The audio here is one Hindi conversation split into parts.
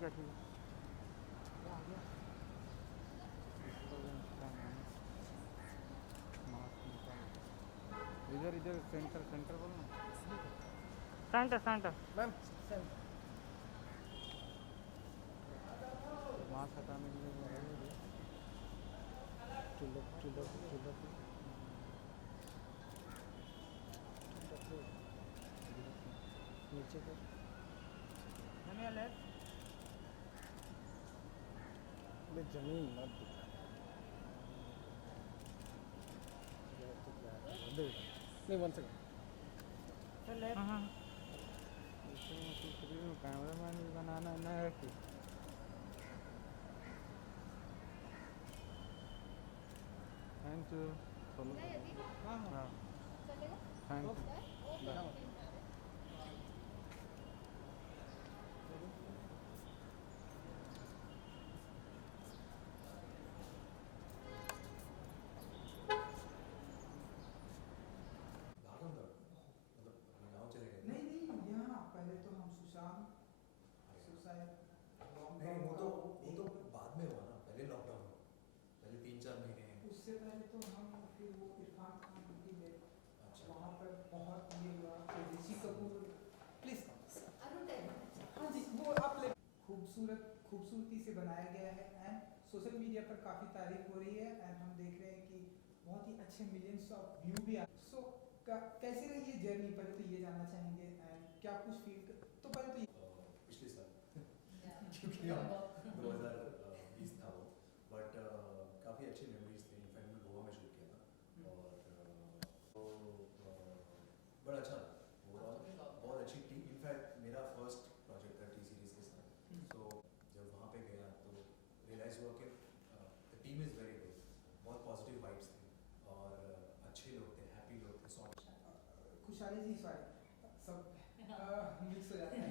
ठीक है ठीक है। ये आ गया। इसका नाम मास्क निकाल। इधर इधर सेंटर सेंटर बोलना। Centre centre ma'am centre mask हटाने के लिए टुल्लू टुल्लू टुल्लू नीचे कर अबे जमीन मत दिखा तो क्या है नहीं 1 सेकंड हाँ हाँ कैमरा मैन भी बनाना है ना कि थैंक यू हाँ हाँ हाँ थैंक यू भागम दौड़ मतलब अपने गाँव चले गए थे। नहीं नहीं, यहाँ पहले तो हम सुशांत अरे सुसाइड नहीं वो तो बाद में हुआ ना, पहले लॉकडाउन हुआ, पहले 3-4 महीने। उससे पहले तो हम फिर वो इरफान खान की गए अच्छा वहाँ पर बहुत ये हुआ कि ऋषि कपूर प्लीज हाँ जी वो आप ले खूबसूरती से बनाया गया है एंड सोशल मीडिया पर काफ़ी तारीफ हो रही है एंड हम देख रहे हैं कि बहुत ही अच्छे मिलियंस ऑफ व्यू भी आ सो कैसी रही ये जर्नी, पहले तो ये जानना चाहेंगे एंड क्या कुछ फील तो पहले तो ये पिछले साल क्योंकि हम 2020 था वो, बट काफ़ी अच्छी मेमोरीज थी। इनफैक्ट मैं गोवा में शूट किया था और तो बड़ा अच्छा ओवरऑल बहुत अच्छी टीम। इनफैक्ट मेरा फर्स्ट प्रोजेक्ट था टी सीरीज़ के साथ, तो जब वहाँ पे गया तो रियलाइज़ हुआ कि the team is very good, बहुत पॉजिटिव वाइब्स थी और अच्छे लोग थे, हैप्पी लोग थे। सॉन्ग खुशहाली जी सॉरी सब मिक्स हो जाता है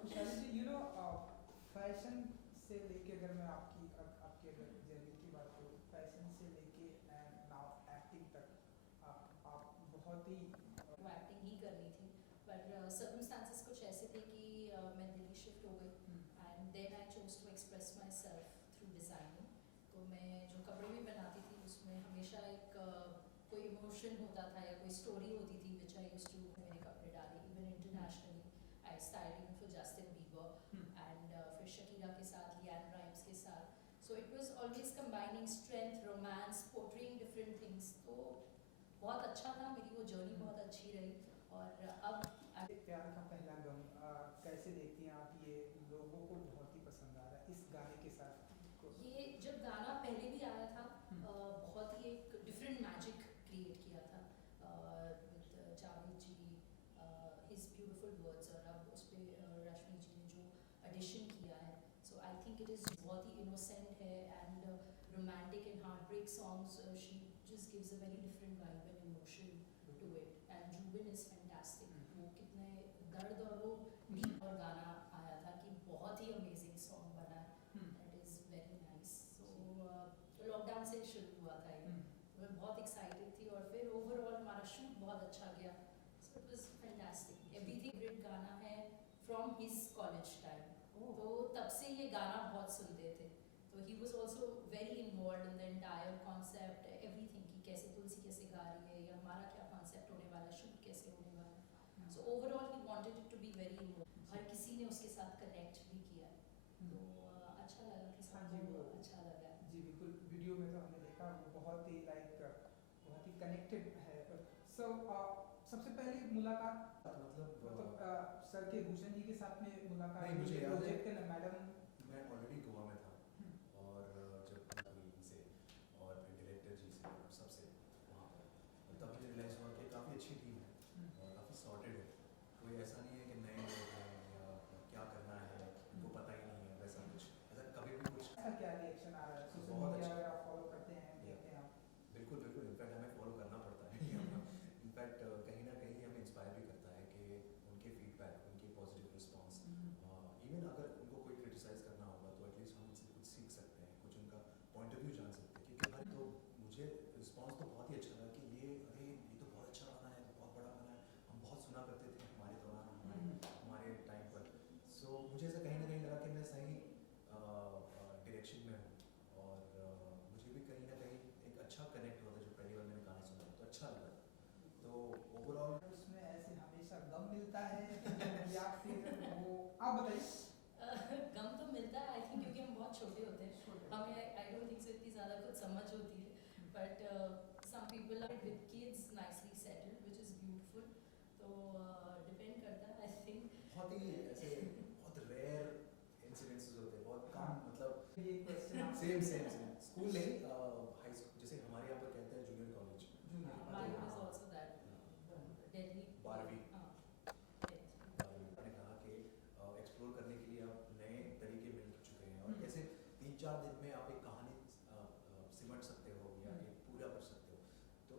खुशहाली जी यू नो फैशन से लेके अगर मैं आपकी अगर जर्नी की बात करूँ, फैशन से लेके एंड नाउ एक्टिंग तक आप बहुत ही वो एक्टिंग ही करनी थी बट सर्कमस्टांसेस कुछ ऐसे थे कि मैं दिल्ली शिफ्ट हो गई and then I chose to express my self through designing. तो मैं जो कपड़े भी बनाती थी उसमें हमेशा एक कोई इमोशन होता था या कोई स्टोरी होती थी विच आई यूज्ड टू मेरे कपड़े डाले। Even internationally I styling for Justin Bieber and फिर शकीरा के साथ, लियान राइम्स के साथ। So it was always combining strength, romance, portraying different things. तो बहुत अच्छा था, मेरी वो जर्नी बहुत अच्छी रही। और अब प्यार का पहला गम कैसे देखती हैं आप, ये लोगों को बहुत ही पसंद आ रहा है इस गाने के साथ। ये जब गाना पहले भी आया था बहुत ही एक डिफरेंट मैजिक क्रिएट किया था with Javed ji, his beautiful words, और अब उस पर रश्मि जी ने जो एडिशन किया है। So I think it is बहुत ही इनोसेंट है and romantic and heart break songs, she just gives a very different vibe and emotion to it and Zubin is fantastic. वो कितने दर्द और वो डीप और गाना आया था कि बहुत ही अमेजिंग सॉन्ग बना है। That is very nice. So lockdown से शुरू हुआ था ये, मैं बहुत एक्साइटेड थी और फिर ओवरऑल हमारा शूट बहुत अच्छा गया। सो it was fantastic. Everything great गाना है फ्रॉम हिज कॉलेज टाइम, तो तब से ये गाना बहुत सुनते थे। तो he was also very involve in the entire concept, everything कि कैसे तुलसी कैसे गा रही है या हमारा क्या कॉन्सेप्ट होने वाला, शूट कैसे होने वाला। So overall he wanted it to be very involve, हर किसी ने उसके साथ कनेक्ट भी किया। तो अच्छा लगा कि हाँ जी, सबको वो अच्छा लगा। जी बिल्कुल, वीडियो में तो हमने देखा वो बहुत ही लाइक बहुत ही कनेक्टेड है। सो सबसे पहली मुलाकात मतलब सर के भूषण जी के साथ में मुलाकात नहीं, मुझे याद है। प्रोजेक्ट के मैडम मैं ऑलरेडी गोवा में था और जब इनसे और फिर डायरेक्टर जी से और सबसे वहाँ पर, तब मुझे रियलाइज़ हुआ कि काफ़ी अच्छी टीम है और काफ़ी सॉर्टेड है। कोई ऐसा नहीं है कि नए लोग हैं या क्या करना है उनको पता ही नहीं है, वैसा कुछ ऐसा कभी भी कुछ। ऐसा क्या रिएक्शन आ रहा है सोशल बहुत मीडिया अच्छा। अगर आप फॉलो करते हैं देखते हैं आप? बिल्कुल बिल्कुल, इनफैक्ट हमें फॉलो करना पड़ता है इनफैक्ट कहीं ना कहीं हमें इंस्पायर भी करता है कि उनके फीडबैक, उनकी पॉजिटिव रिस्पॉन्स, इवन अगर अच्छा लगा। तो ओवरऑल उसमें ऐसे हमेशा गम मिलता है या फिर वो आप बताइए। गम तो मिलता है आई थिंक, क्योंकि हम बहुत छोटे होते हैं, हमें आई डोंट थिंक सो इतनी ज़्यादा कुछ समझ होती है, but some people are with kids nicely settled which is beautiful. तो डिपेंड करता है आई थिंक। बहुत ही ऐसे बहुत रेयर इंसिडेंसेस होते हैं, बहुत कम, मतलब ये क्वेश्चन सेम स्कूल नहीं, हाई स्कूल, जैसे हमारे यहाँ पर कहते हैं junior college, mine is also that Delhi 12वीं हाँ मैंने कहा कि एक्सप्लोर करने के लिए आप नए तरीके मिल चुके हैं, और कैसे 3-4 दिन में आप एक कहानी सिमट सकते हो या एक पूरा कर सकते हो। तो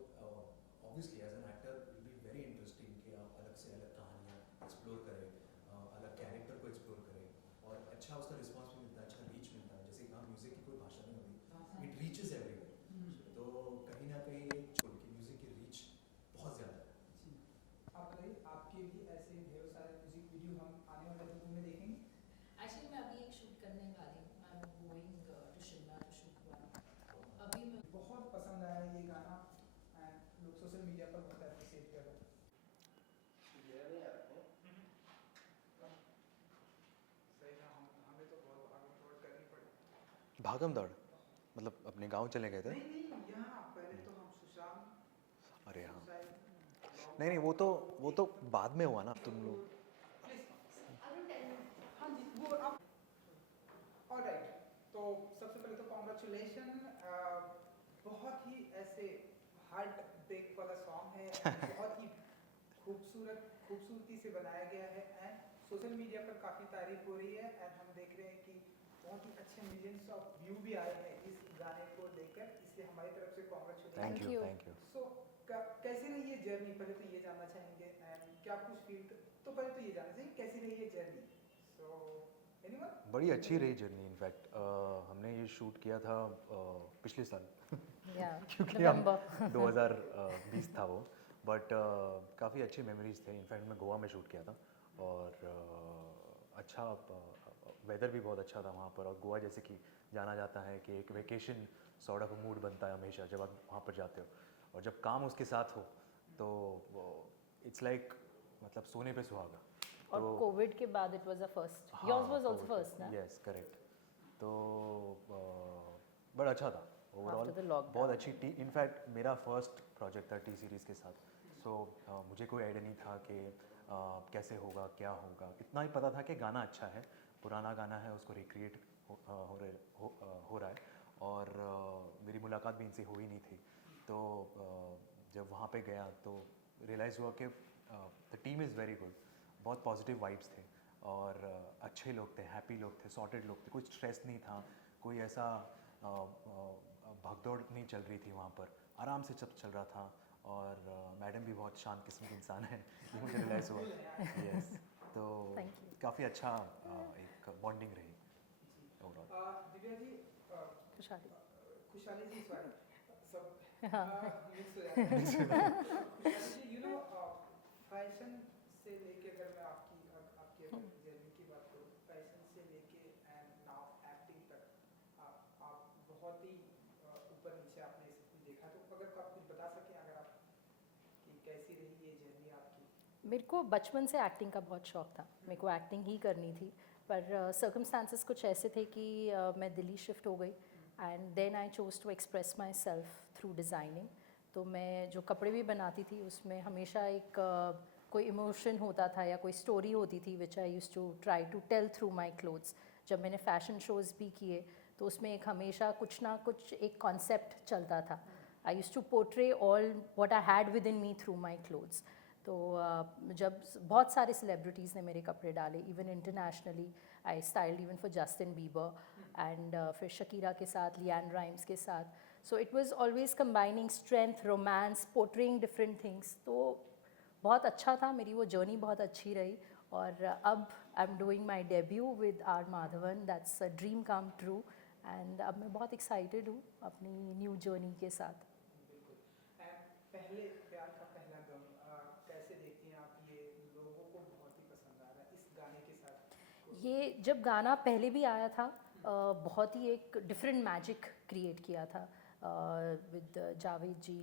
obviously as an actor will be very interesting कि आप अलग से अलग कहानियाँ एक्सप्लोर करें, अलग कैरेक्टर को एक्सप्लोर करें, और अच्छा उसका रिस्पॉन्स भी मिलता है, अच्छा रीच मिलता है। जैसे कहा म्यूज़िक की कोई भाषा नहीं होती, इट रीचेस एवरीवेयर। तो कहीं ना कहीं एक छोड़ के म्यूज़िक की रीच बहुत ज़्यादा है। आप बताइए, आपके भी ऐसे ढेर सारे म्यूजिक वीडियो हम आने वाले दिनों में देखेंगे। एक्चुअली मैं अभी एक शूट करने वाली हूँ, I am going to Shimla to shoot one. अभी मैं बहुत पसंद आया ये गाना एंड लोग सोशल मीडिया पर बहुत अप्रिशिएट कर रहे हैं। सही ना, हमें तो बहुत भागम दौड़ करनी पड़ी। भागम दौड़ मतलब अपने गांव चले गए थे? नहीं यहाँ पहले तो हम सुशांत अरे हाँ, सुसाइड नहीं वो तो बाद में हुआ ना तुम लोग। हाँ जी वो आप ऑलराइट। तो सबसे पहले तो कॉन्ग्रेचुलेशन, बहुत ही ऐसे हार्ट ब्रेक वाला सॉन्ग है बहुत ही खूबसूरती से बनाया गया है एंड सोशल मीडिया पर काफ़ी तारीफ हो रही है एंड हम देख रहे हैं कि बहुत ही अच्छे मिलियंस ऑफ व्यू भी आए हैं इस गाने को लेकर, इसलिए हमारी तरफ से congratulation. Thank you, thank you. So कैसी रही ये जर्नी, पहले तो ये जानना चाहेंगे एंड क्या कुछ फील, तो पहले तो ये जानना चाहिए कैसी रही ये जर्नी। So anyone? बड़ी अच्छी रही जर्नी। इनफैक्ट हमने ये शूट किया था पिछले साल क्योंकि हम 2020 था वो, बट काफ़ी अच्छी मेमोरीज थे। इनफैक्ट मैं गोवा में शूट किया था, और अच्छा वेदर भी बहुत अच्छा था वहाँ पर, और गोवा जैसे कि जाना जाता है कि एक वेकेशन सॉर्ट ऑफ मूड बनता है हमेशा जब आप वहाँ पर जाते हो, और जब काम उसके साथ हो तो इट्स लाइक मतलब सोने पे सुहागा। और कोविड के बाद it was a first, yours was also first ना? Yes correct. तो बड़ा अच्छा था ओवरऑल, After the lockdown. बहुत अच्छी टी। इनफैक्ट मेरा फर्स्ट प्रोजेक्ट था टी सीरीज़ के साथ, सो मुझे कोई आइडिया नहीं था कि कैसे होगा क्या होगा। इतना ही पता था कि गाना अच्छा है, पुराना गाना है, उसको रिक्रिएट हो रहा है, और मेरी मुलाकात भी इनसे हो ही नहीं थी। तो जब वहाँ पे गया तो रियलाइज़ हुआ कि the team is very good, बहुत पॉजिटिव वाइब्स थे, और अच्छे लोग थे, हैप्पी लोग थे, सॉर्टेड लोग थे, कोई स्ट्रेस नहीं था, कोई ऐसा भागदौड़ नहीं चल रही थी वहाँ पर, आराम से सब चल रहा था। और मैडम भी बहुत शांत किस्म की इंसान है, ये मुझे रियलाइज़ हुआ। यस, तो काफ़ी अच्छा एक बॉन्डिंग रही ओवरऑल। दिव्या जी, खुशहाली जी, सॉरी सब मिक्स हो जाता है। खुशहाली जी, यू नो फैशन से लेके, अगर मैं आपकी जर्नी की बात करूँ, फैशन से लेके एंड नाउ एक्टिंग तक, आप बहुत ही ऊपर नीचे आपने सब कुछ देखा, तो अगर आप कुछ बता सकें, अगर आप कि कैसी रही ये जर्नी आपकी? मेरे को बचपन से एक्टिंग का बहुत शौक था, मेरे को एक्टिंग ही करनी थी, पर सर्कमस्टांसेस कुछ ऐसे थे कि मैं दिल्ली शिफ्ट हो गई and then I chose to express my self through designing. तो मैं जो कपड़े भी बनाती थी उसमें हमेशा एक कोई इमोशन होता था या कोई स्टोरी होती थी which I use to try to tell through my clothes. जब मैंने फ़ैशन शोज़ भी किए तो उसमें एक हमेशा कुछ ना कुछ एक कॉन्सेप्ट चलता था। I use to portray all what I had within me through my clothes. तो जब बहुत सारे सेलिब्रिटीज़ ने मेरे कपड़े डाले, even internationally I styled even for Justin Bieber and फिर शकीरा के साथ, लियान राइम्स के साथ। So it was always combining strength, romance, portraying different things. तो बहुत अच्छा था, मेरी वो जर्नी बहुत अच्छी रही। और अब I am doing my debut with R Madhavan, that's a dream come true, and अब मैं बहुत एक्साइटेड हूँ अपनी न्यू जर्नी के साथ। बिल्कुल। पहले प्यार का पहला गम, कैसे देखती हैं आप? ये लोगों को बहुत ही पसंद आ रहा है इस गाने के साथ। ये जब गाना पहले भी आया था बहुत ही एक डिफरेंट मैजिक क्रिएट किया था with Javed ji,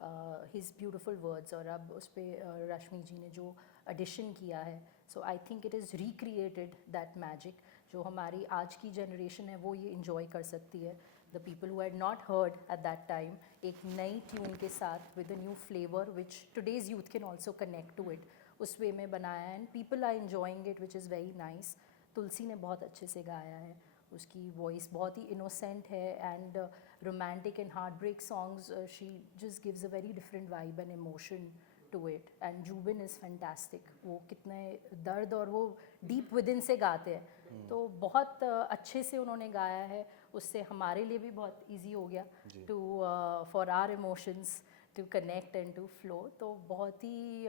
his beautiful words, और अब उस पर रश्मि जी ने जो एडिशन किया है, so I think it is recreated that magic जो हमारी आज की जनरेशन है वो ये इन्जॉय कर सकती है. The people who had not heard at that time, एक नई ट्यून के साथ with a new flavour which today's youth can also connect to it, उस वे में बनाया है and people are enjoying it, which is very nice. Tulsi ने बहुत अच्छे से गाया है, उसकी वॉइस बहुत ही इनोसेंट है and romantic and heart break songs she just gives a very different vibe and emotion to it. And Zubin is fantastic, वो कितने दर्द और वो डीप विदिन से गाते हैं, तो बहुत अच्छे से उन्होंने गाया है. उससे हमारे लिए भी बहुत इजी हो गया too for our emotions to connect and to flow. तो बहुत ही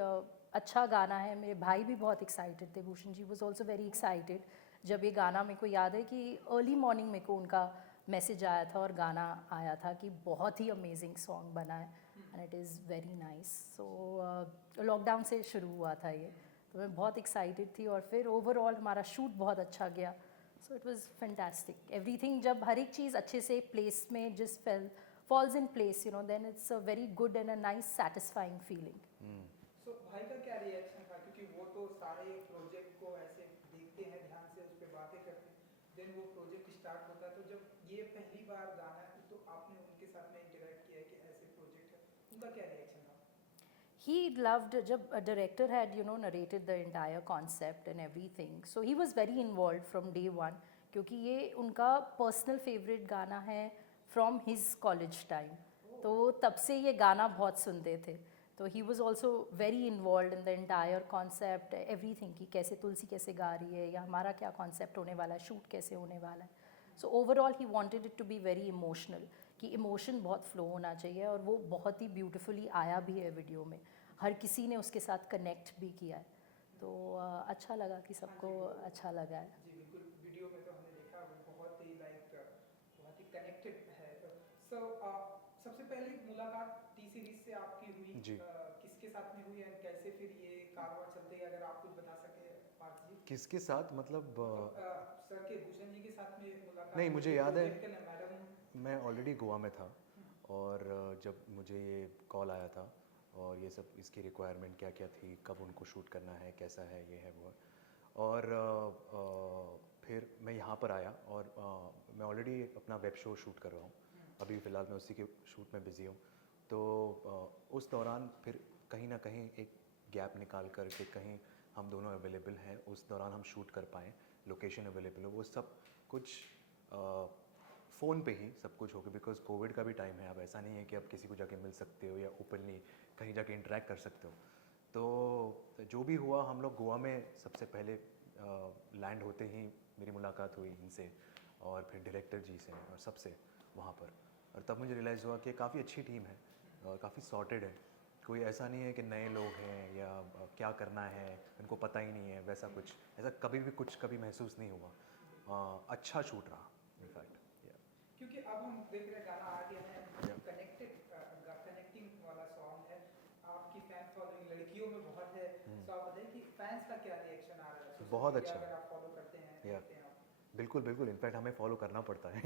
अच्छा गाना है. मेरे भाई भी बहुत एक्साइटेड थे, Bhushan ji was also very excited जब ये गाना. मेरे को याद है कि अर्ली मॉर्निंग मेरे को उनका मैसेज आया था और गाना आया था कि बहुत ही अमेजिंग सॉन्ग बना है and it is very nice. So lockdown से शुरू हुआ था ये, तो मैं बहुत एक्साइटेड थी और फिर ओवरऑल हमारा शूट बहुत अच्छा गया. सो इट वाज फैंटास्टिक. एवरीथिंग, जब हर एक चीज़ अच्छे से प्लेस में just falls in place, you know, then it's a very good and a nice satisfying feeling. सो भाई का क्या रिएक्शन था, क्योंकि वो तो सारे प्रोजेक्ट को ऐसे देखते हैं ध्यान से, उस पर बातें करते हैं, देन वो प्रोजेक्ट स्टार्ट होता है. तो जब ये पहली बार गाना है तो आपने उनके साथ में इंटरेक्ट किया है कि ऐसे प्रोजेक्ट है, उनका क्या रिएक्शन था? He loved, जब a director had, you know, narrated the entire concept and everything, so he was very involved from day one, क्योंकि ये उनका personal favorite गाना है from his college time. तो तब से ये गाना बहुत सुनते थे, तो he was also very involved in the entire concept, everything, कि कैसे तुलसी कैसे गा रही है या हमारा क्या concept होने वाला है, shoot कैसे होने वाला है. So overall he wanted it to be very emotional, कि emotion बहुत flow होना चाहिए, और वो बहुत ही beautifully आया भी है वीडियो में. हर किसी ने उसके साथ कनेक्ट भी किया है, तो अच्छा लगा कि सबको अच्छा लगा है. जी बिल्कुल, वीडियो में तो हमने देखा वो बहुत ही बहुत ही कनेक्टेड है. सो सबसे पहले मुलाकात टी सीरीज से आपकी हुई, जी. किसके साथ में हुई और कैसे फिर ये कारवां चलते, अगर आप कुछ बता सके पार्थ जी. किसके साथ मतलब सर के, भूषण जी के साथ में मुलाकात? नहीं, मुझे याद है मैडम मैं ऑलरेडी गोवा में था, और जब मुझे ये कॉल आया था और ये सब इसकी रिक्वायरमेंट क्या क्या थी, कब उनको शूट करना है, कैसा है, ये है वो है, और फिर मैं यहाँ पर आया और मैं ऑलरेडी अपना वेब शो शूट कर रहा हूँ. अभी फ़िलहाल मैं उसी के शूट में बिज़ी हूँ. तो उस दौरान फिर कहीं ना कहीं एक गैप निकाल कर के कहीं हम दोनों अवेलेबल हैं, उस दौरान हम शूट कर पाएँ, लोकेशन अवेलेबल हो, वो सब कुछ फ़ोन पे ही सब कुछ हो गया, बिकॉज कोविड का भी टाइम है. अब ऐसा नहीं है कि आप किसी को जाके मिल सकते हो या ओपनली कहीं जाके इंटरेक्ट कर सकते हो. तो जो भी हुआ, हम लोग गोवा में सबसे पहले लैंड होते ही मेरी मुलाकात हुई इनसे और फिर डायरेक्टर जी से और सबसे वहाँ पर, और तब मुझे रियलाइज़ हुआ कि काफ़ी अच्छी टीम है और काफ़ी सॉर्टेड है. कोई ऐसा नहीं है कि नए लोग हैं या क्या करना है उनको पता ही नहीं है, वैसा कुछ ऐसा कभी महसूस नहीं हुआ. अच्छा शूट रहा इनफैक्ट. क्योंकि अब हम देख रहे हैं गाना आ गया है, कनेक्टिंग वाला सॉन्ग है, आपकी फैन फॉलोइंग लड़कियों में बहुत है. तो आप बताइए कि फैंस का क्या रिएक्शन आ रहा है? बहुत अच्छा. अगर आप फॉलो करते हैं, देखते हैं आप. बिल्कुल बिल्कुल, इनफैक्ट हमें फॉलो करना पड़ता है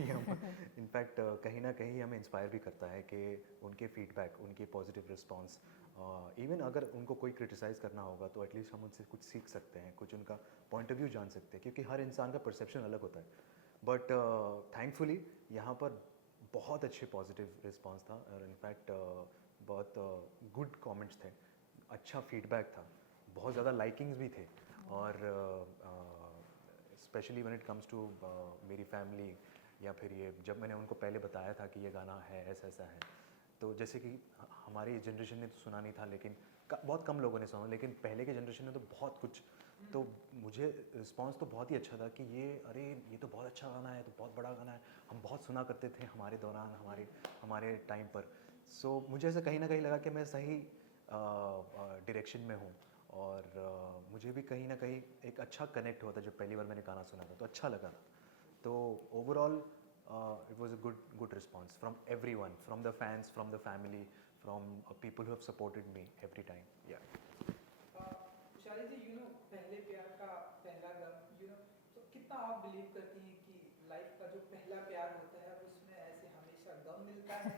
इनफैक्ट कहीं ना कहीं हमें इंस्पायर भी करता है कि उनके फीडबैक, उनके पॉजिटिव रिस्पांस, इवन अगर उनको कोई क्रिटिसाइज़ करना होगा तो एटलीस्ट हम उनसे कुछ सीख सकते हैं, कुछ उनका पॉइंट ऑफ व्यू जान सकते हैं, क्योंकि हर इंसान का परसेप्शन अलग होता है. बट थैंकफुली यहाँ पर बहुत अच्छे पॉजिटिव रिस्पांस था, और इनफैक्ट बहुत गुड कमेंट्स थे, अच्छा फीडबैक था, बहुत ज़्यादा लाइकिंग्स भी थे, और specially when it comes to मेरी फैमिली, या फिर ये जब मैंने उनको पहले बताया था कि ये गाना है, ऐसा ऐसा है, तो जैसे कि हमारी जनरेशन ने तो सुना नहीं था, लेकिन बहुत कम लोगों ने सुना, लेकिन पहले के जनरेशन ने तो बहुत कुछ, तो मुझे रिस्पांस तो बहुत ही अच्छा था कि ये तो बहुत अच्छा गाना है, तो बहुत बड़ा गाना है, हम बहुत सुना करते थे हमारे दौरान, हमारे टाइम पर. सो मुझे ऐसा कहीं ना कहीं लगा कि मैं सही डायरेक्शन में हूँ, और मुझे भी कहीं ना कहीं एक अच्छा कनेक्ट हुआ था जब पहली बार मैंने गाना सुना था, तो अच्छा लगा था. तो overall it was a good response from everyone, from the fans, from the family, from people who have supported me every time. या शाली जी, यू नो, पहले प्यार का पहला गम, यू नो, तो कितना आप बिलीव करती हैं कि लाइफ का जो पहला प्यार होता है उसमें ऐसे हमेशा गम मिलता है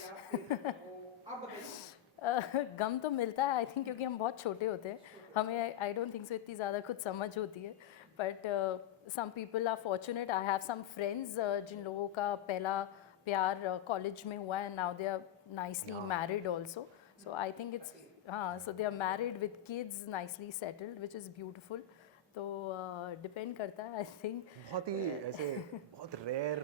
या फिर वो, आप आप बताइए। गम तो मिलता है आई थिंक, क्योंकि हम बहुत छोटे होते हैं, हमें आई डोंट थिंक सो इतनी ज़्यादा खुद समझ होती है, but some people are fortunate. I have some friends जिन लोगों का पहला प्यार कॉलेज में हुआ है, now they are nicely married also, so I think it's, हाँ, so they are married with kids, nicely settled, which is beautiful. तो डिपेंड करता है आई थिंक। बहुत ही ऐसे बहुत रेयर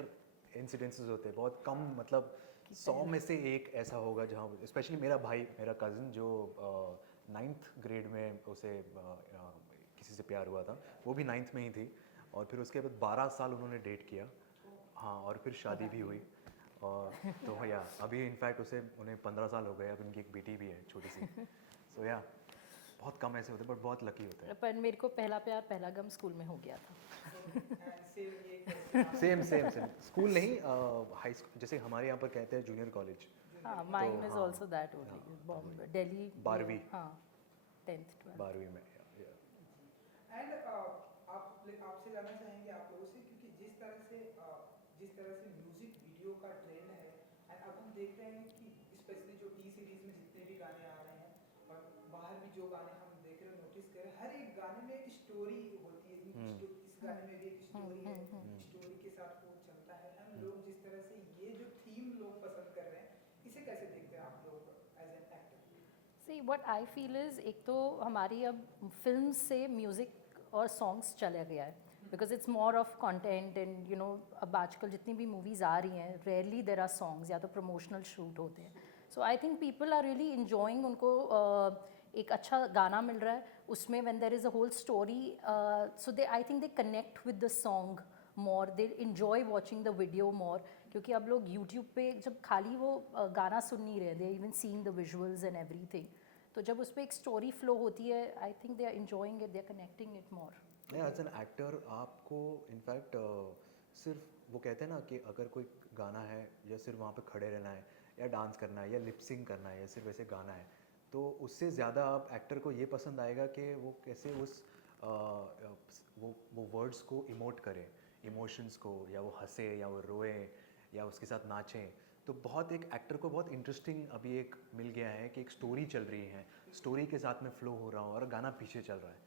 इंसिडेंसेस होते हैं, बहुत कम, मतलब 100 में से एक ऐसा होगा जहाँ, स्पेशली मेरा भाई, मेरा कज़न जो 9th ग्रेड में उसे किसी से प्यार हुआ था, वो भी 9th में ही थी, और फिर उसके बाद 12 साल उन्होंने डेट किया, हाँ, और फिर शादी भी हुई, और तो या अभी इनफैक्ट उन्हें 15 साल हो गए, अब उनकी एक बेटी भी है छोटी सी, सो या बहुत कम ऐसे होते हैं, बट बहुत लकी होते हैं। पर मेरे को पहला प्यार पहला गम स्कूल में हो गया था। सेम स्कूल नहीं, हाई स्कूल, जैसे हमारे यहाँ पर कहते हैं जूनियर कॉलेज। हाँ, माइन इज हाँ, also that only, Bombay, Delhi, 12वीं, हाँ, 10th 12th। 12वीं में। एंड आपसे जानना चाहेंगे आप लोगों से, क्योंकि जिस तरह से म्यूजिक वीडियो का ट्रेंड है, एंड अब हम देख रहे हैं कि स्पेशली जो टी सीरीज में जितने भी गाने आ रहे हैं, और बाहर भी जो गाने हम देख रहे हैं, नोटिस कर रहे हैं, हर एक गाने में एक स्टोरी होती है। इस गाने में भी एक स्टोरी है, स्टोरी के साथ वो चलता है। हम लोग जिस तरह से ये जो थीम लोग पसंद कर रहे हैं, इसे कैसे देखते हैं आप लोग as an actor? See what I feel is, एक तो हमारी अब फिल्म से म्यूज़िक और सॉन्ग्स चला गया है, because it's more of content, and you know अब आजकल जितनी भी मूवीज़ आ रही हैं, रेयरली देर आर सॉन्ग्स, या तो प्रमोशनल शूट होते हैं। So I think people are really enjoying, उनको एक अच्छा गाना मिल रहा है, उसमें when there is a whole story, so they, I think they connect with the song more, they enjoy watching the video more, क्योंकि अब लोग यूट्यूब पे जब खाली वो गाना सुन नहीं रहे, they even seeing the visuals and everything, तो जब उस पर एक स्टोरी फ्लो होती है, I think they are enjoying it, they are connecting it more. As an actor आपको इनफैक्ट सिर्फ वो कहते हैं ना कि अगर कोई गाना है, या सिर्फ वहाँ पे खड़े रहना है, या डांस करना है, या लिपसिंग करना है, या सिर्फ ऐसे गाना है, तो उससे ज़्यादा आप एक्टर को ये पसंद आएगा कि वो कैसे उस वो वर्ड्स को इमोट करे, इमोशंस को, या वो हंसे, या वो रोए, या उसके साथ नाचें। तो बहुत एक एक्टर को बहुत इंटरेस्टिंग अभी एक मिल गया है कि एक स्टोरी चल रही है, स्टोरी के साथ में फ्लो हो रहा हो, और गाना पीछे चल रहा है,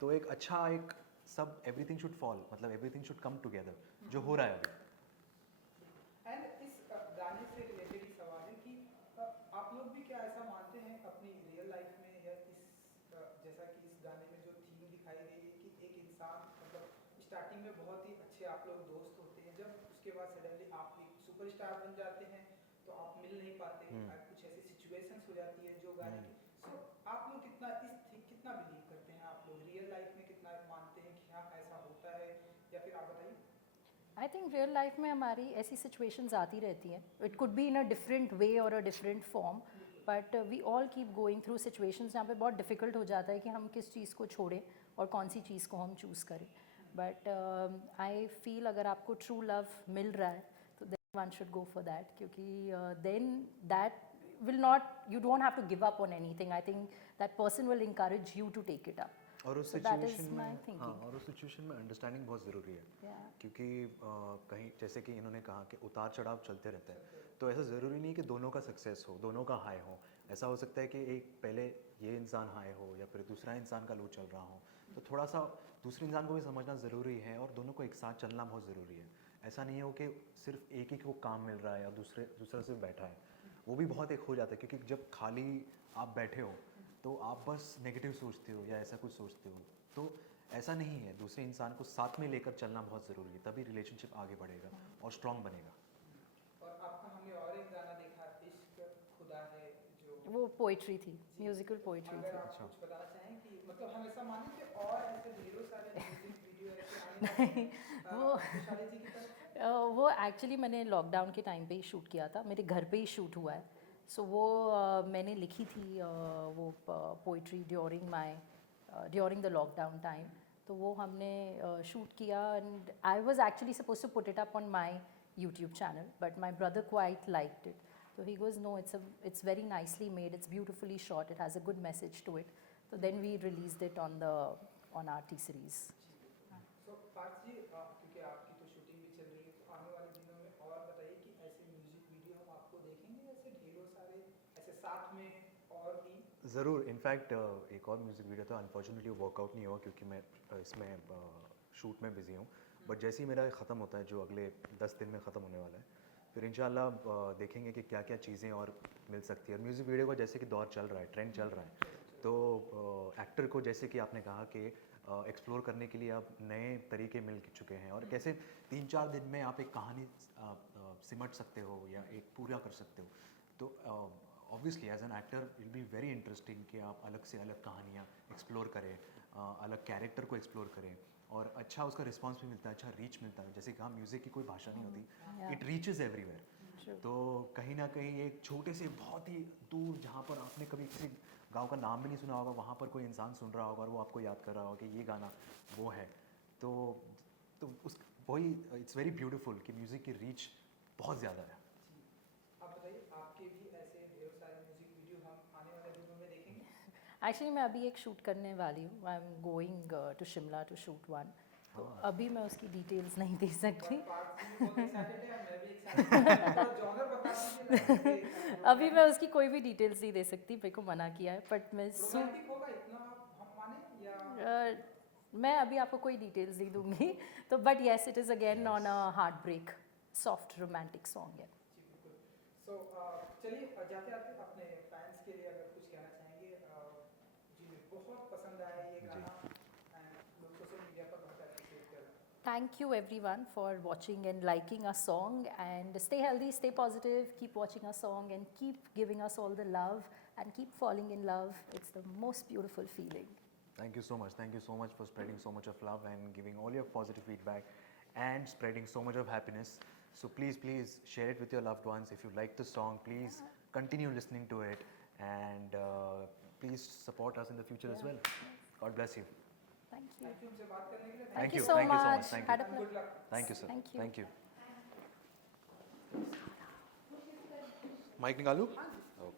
तो एक अच्छा एक सब एवरीथिंग शुड फॉल, मतलब एवरीथिंग शुड कम टुगेदर, जो हो रहा है अभी। एंड इस गाने से रिलेटेड ही सवाल है कि आप लोग भी क्या ऐसा मानते हैं अपनी रियल लाइफ में, या इस जैसा कि इस गाने में जो थीम दिखाई गई है कि एक इंसान, मतलब स्टार्टिंग में बहुत ही अच्छे आप लोग दोस्त होते हैं, जब उसके बाद सडनली आप एक सुपरस्टार बन जाते हैं, तो आप मिल नहीं पाते, कुछ ऐसी सिचुएशंस हो जाती है जो गाने की। सो आप लोग कितना बिलीव करते हैं, आप लोग रियल लाइफ में कितना मानते हैं कि हाँ ऐसा होता है, या फिर आप बताइए? आई थिंक रियल लाइफ में हमारी ऐसी सिचुएशंस आती रहती हैं, it could be in a different way और a different form, but we all keep going through situations जहाँ पे बहुत डिफ़िकल्ट हो जाता है कि हम किस चीज़ को छोड़ें और कौन सी चीज़ को हम चूज़ करें। बट आई फील अगर आपको ट्रू लव मिल रहा है तो then one should go for that, क्योंकि then that will not, you don't have to give up on anything. I think that person will encourage you to take it up. और उस So that is situation my में, thinking. हाँ, और उस सिचुएशन में अंडरस्टैंडिंग बहुत ज़रूरी है, Yeah. क्योंकि कहीं जैसे कि इन्होंने कहा कि उतार चढ़ाव चलते रहते हैं, तो ऐसा ज़रूरी नहीं कि दोनों का सक्सेस हो, दोनों का हाई हो। ऐसा हो सकता है कि एक पहले ये इंसान हाई हो, या फिर दूसरा इंसान का लो चल रहा हो, तो थोड़ा सा दूसरे इंसान को भी समझना ज़रूरी है, और दोनों को एक साथ चलना बहुत ज़रूरी है। ऐसा नहीं हो कि सिर्फ एक ही को काम मिल रहा है, या दूसरा सिर्फ बैठा है, वो भी बहुत एक हो जाता है, क्योंकि जब खाली आप बैठे हो तो आप बस नेगेटिव सोचते हो या ऐसा कुछ सोचते हो, तो ऐसा नहीं है। दूसरे इंसान को साथ में लेकर चलना बहुत ज़रूरी है, तभी रिलेशनशिप आगे बढ़ेगा और स्ट्रॉन्ग बनेगा। और आपका हमने और एक गाना देखा, इश्क खुदा है, जो वो पोइट्री थी, म्यूजिकल पोइट्री अगर थी। आप कुछ बताना चाहें कि मतलब हम ऐसा माने कि और ऐसे ढेरों सारे म्यूजिक वीडियो ऐसे आने वाले हैं, वो खुशहाली जी की तरफ से? वो एक्चुअली मैंने लॉकडाउन के टाइम पे ही शूट किया था, मेरे घर पे ही शूट हुआ है। सो वो मैंने लिखी थी वो poetry during the lockdown time, तो वो हमने शूट किया, and I was actually suppose to put it up on my YouTube channel, but my brother quite liked it, so he goes, no, it's very nicely made, it's beautifully shot, it has a good message to it, so then we released it on our T series. तो पार्थ जी, क्योंकि आपकी तो शूटिंग भी चल रही है, तो आने वाले दिनों में और बताइए कि ऐसे म्यूजिक वीडियो हम आपको देखेंगे, ऐसे ढेरों सारे ऐसे साथ में और भी ज़रूर, इनफैक्ट एक और म्यूज़िक वीडियो था, अनफॉर्चुनेटली वर्कआउट नहीं हुआ क्योंकि मैं इसमें शूट में बिज़ी हूँ। बट जैसे ही मेरा ख़त्म होता है, जो अगले 10 दिन में ख़त्म होने वाला है, फिर इंशाल्लाह देखेंगे कि क्या क्या चीज़ें और मिल सकती है। म्यूज़िक वीडियो का जैसे कि दौर चल रहा है, ट्रेंड चल रहा है, तो एक्टर को जैसे कि आपने कहा कि एक्सप्लोर करने के लिए अब नए तरीके मिल चुके हैं और कैसे 3-4 दिन में आप एक कहानी सिमट सकते हो या एक पूरा कर सकते हो। तो obviously as an actor will be very interesting कि आप अलग से अलग कहानियाँ एक्सप्लोर करें, अलग कैरेक्टर को एक्सप्लोर करें और अच्छा उसका रिस्पांस भी मिलता है, अच्छा रीच मिलता है। जैसे कहा, म्यूज़िक की कोई भाषा नहीं होती, इट रीचेस एवरीवेयर। तो कहीं ना कहीं एक छोटे से बहुत ही दूर, जहाँ पर आपने कभी किसी गांव का नाम भी नहीं सुना होगा, वहाँ पर कोई इंसान सुन रहा होगा और वो आपको याद कर रहा होगा कि ये गाना वो है। तो उस वही इट्स वेरी ब्यूटीफुल कि म्यूज़िक की रीच बहुत ज़्यादा है। आप बताइए, आपके भी ऐसे ढेर सारे म्यूजिक वीडियो हम आने वाले दिनों में देखेंगे? एक्चुअली मैं अभी एक शूट करने वाली हूँ, I am going to Shimla to shoot one, तो अभी मैं उसकी डिटेल्स नहीं दे सकती। पार्थ जी भी बहुत एक्साइटेड है, मैं भी एक्साइटेड हूँ। थोड़ा जॉनर बता दीजिए ना। अभी मैं उसकी कोई भी डिटेल्स नहीं दे सकती, मेरे को मना किया है, बट मैं रोमांटिक होगा इतना हम माने या मैं अभी आपको कोई डिटेल्स नहीं दूंगी। तो but yes, it is again on a heart break soft romantic song है। जी बिल्कुल। सो चलिए जाते आते अपने फैंस के लिए अगर कुछ कहना चाहेंगे, जिन्हें बहुत पसंद आया ये गाना एंड लोग सोशल मीडिया पर बहुत अप्रिशिएट कर रहे हैं। Thank you everyone for watching and liking our song, and stay healthy, stay positive, keep watching our song and keep giving us all the love and keep falling in love. It's the most beautiful feeling. Thank you so much. Thank you so much for spreading so much of love and giving all your positive feedback and spreading so much of happiness. So please, please share it with your loved ones. If you like the song, please continue listening to it and please support us in the future as well. God bless you. Thank you. Thank you हमसे बात करने के लिए। Thank you. you so Thank you so much. much. Thank Had you. a and pleasure. Good luck. Thank you, sir. Thank you. Thank you. Mic निकालूं?